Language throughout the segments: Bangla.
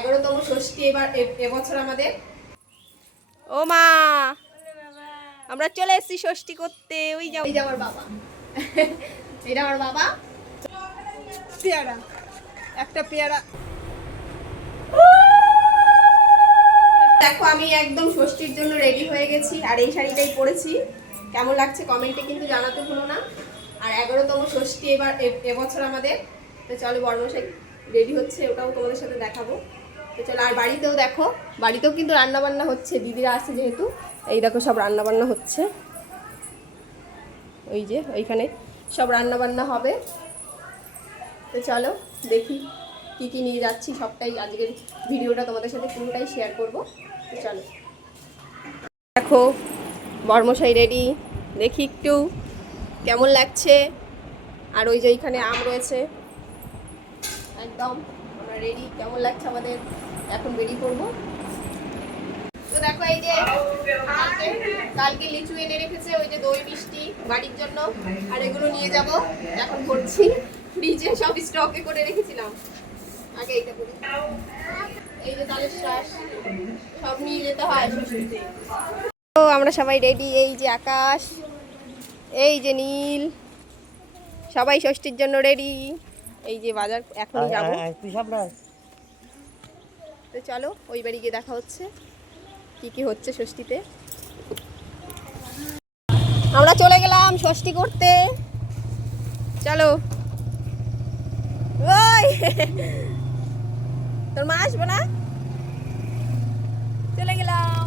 11তম ষষ্ঠী এবছর আমাদের। ও মা, আমরা চলে এসেছি ষষ্ঠী করতে। ওই যে আমার বাবা, এটা আমার বাবা। পেয়ারা, একটা পেয়ারা। দেখো আমি একদম ষষ্ঠীর জন্য রেডি হয়ে গেছি, আর এই শাড়িটাই পরেছি। কেমন লাগছে কমেন্টে কিন্তু জানাতে ভুলো না। আর 11তম ষষ্ঠী এবছর আমাদের। তো চলো বড়মশাই রেডি হচ্ছে, ওটাও তোমাদের সাথে দেখাবো। তো চলো, আর বাড়িতেও দেখো, বাড়িতেও কিন্তু রান্নাবান্না হচ্ছে, দিদিরা আসছে যেহেতু। এই দেখো সব রান্নাবান্না হচ্ছে, ওই যে ওইখানে সব রান্নাবান্না হবে। তো চলো দেখি কী কী নিয়ে যাচ্ছি, সবটাই আজকের ভিডিওটা তোমাদের সাথে পুরোটাই শেয়ার করব। তো চলো, দেখো বড়মশাই রেডি, দেখি একটু কেমন লাগছে। আর ওই যে ওইখানে আম রয়েছে, একদম আমরা রেডি। কেমন লাগছে আমাদের, এখন বেরিয়ে পড়বো। তো দেখো এই যে কালকে লিচু এনে রেখেছে, ওই যে দই মিষ্টি বাড়ির জন্য, আর এগুলো নিয়ে যাব এখন করছি। ফ্রিজে সব স্টকে করে রেখেছিলাম, আগে এইটা করি। এই যে তালের শ্বাস সব নিয়ে যেতে হয় ষষ্ঠীতে। তো আমরা সবাই রেডি, এই যে আকাশ, এই যে নীল, সবাই ষষ্ঠীর জন্য রেডি। এই যে বাজার এখনই যাবো। তো চলো ওই বাড়ি গিয়ে দেখা হচ্ছে কি কি হচ্ছে ষষ্ঠীতে। আমরা চলে গেলাম ষষ্ঠী করতে, চলো। ওই তোর মা আসবো না, চলে গেলাম।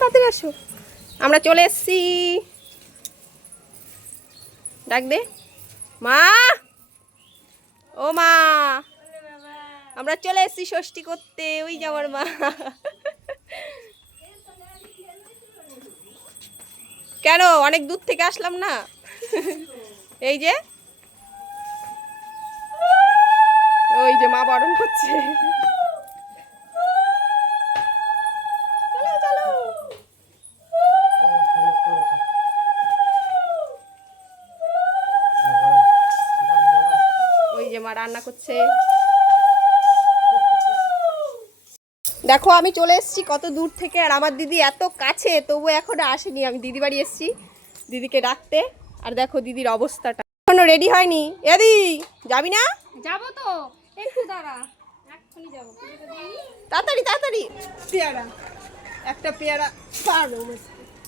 তাড়াতাড়ি আসো, আমরা চলে এসছি। ডাক দে মা, ও মা, আমরা চলে এসেছি ষষ্ঠী করতে। ওই যে আমার মা। কেন অনেক দূর থেকে আসলাম না। এই যে ওই যে মা বরণ করছে। ওই যে মা রান্না করছে। দেখো আমি চলে এসেছি কত দূর থেকে, আর আমার দিদি এত কাছে তবু এখনো আসেনি। আমি দিদি বাড়ি এসেছি দিদিকে ডাকতে, আর দেখো দিদির অবস্থাটা, এখনো রেডি হয়নি। এদি যাবি না? যাবো তো, একটু দাঁড়া, এক্ষুনি যাবো। তাড়াতাড়ি তাড়াতাড়ি। পেয়ারা, একটা পেয়ারা।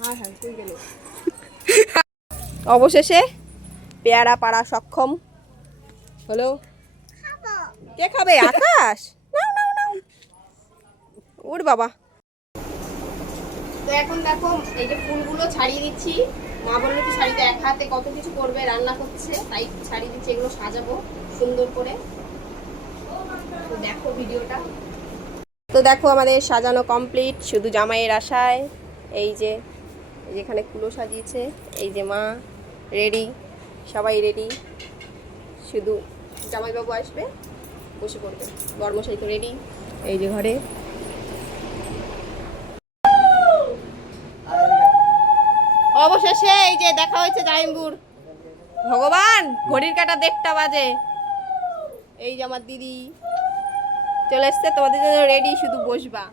হ্যাঁ হ্যাঁ তুই গেল। অবশেষে পেয়ারা পাড়া সক্ষম হলো। কে খাবে? আকাশ, নাও নাও নাও। ওর বাবা। তো এখন দেখো এই যে ফুলগুলো ছাড়িয়ে দিচ্ছি। মা বললো কি শাড়িতে এক হাতে কত কিছু করবে, রান্না করছে, তাই ছাড়িয়ে দিচ্ছি। এগুলো সাজাবো সুন্দর করে। তো দেখো ভিডিওটা। তো দেখো আমাদের সাজানো কমপ্লিট, শুধু জামাইয়ের আশায়। এই যে যেখানে কুলো সাজিয়েছে, এই যে মা রেডি, সবাই রেডি, শুধু জামাইবাবু আসবে, বসে পড়বে। বড়মশাই তো রেডি, এই যে ঘরে। অবশেষে এই যে দেখা হয়েছে জাইম্বুর। ভগবান, ঘড়ির কাঁটা 1:30 বাজে। এই যে আমার দিদি চলে এসছে, তোমাদের জন্য রেডি, শুধু বসবা।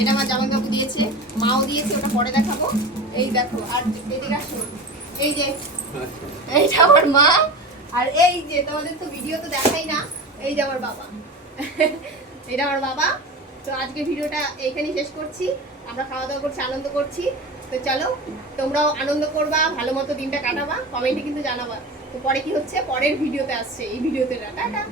এটা আমার জামাইবাবু দিয়েছে, মাও দিয়েছে, ওটা পরে দেখাবো। এই দেখো, আর এদিকে আসো, এই যে এইটা আমার মা, আর এই যে তোমাদের তো ভিডিও তো দেখাই না, এই যে আমার বাবা। এটা আমার বাবা। তো আজকে ভিডিওটা এইখানেই শেষ করছি। আমরা খাওয়া দাওয়া করছি, আনন্দ করছি। তো চলো তোমরাও আনন্দ করবা, ভালো মতো দিনটা কাটাবা, কমেন্টে কিন্তু জানাবা। তো পরে কি হচ্ছে, পরের ভিডিওতে আসছে, এই ভিডিওতে না, টাটা।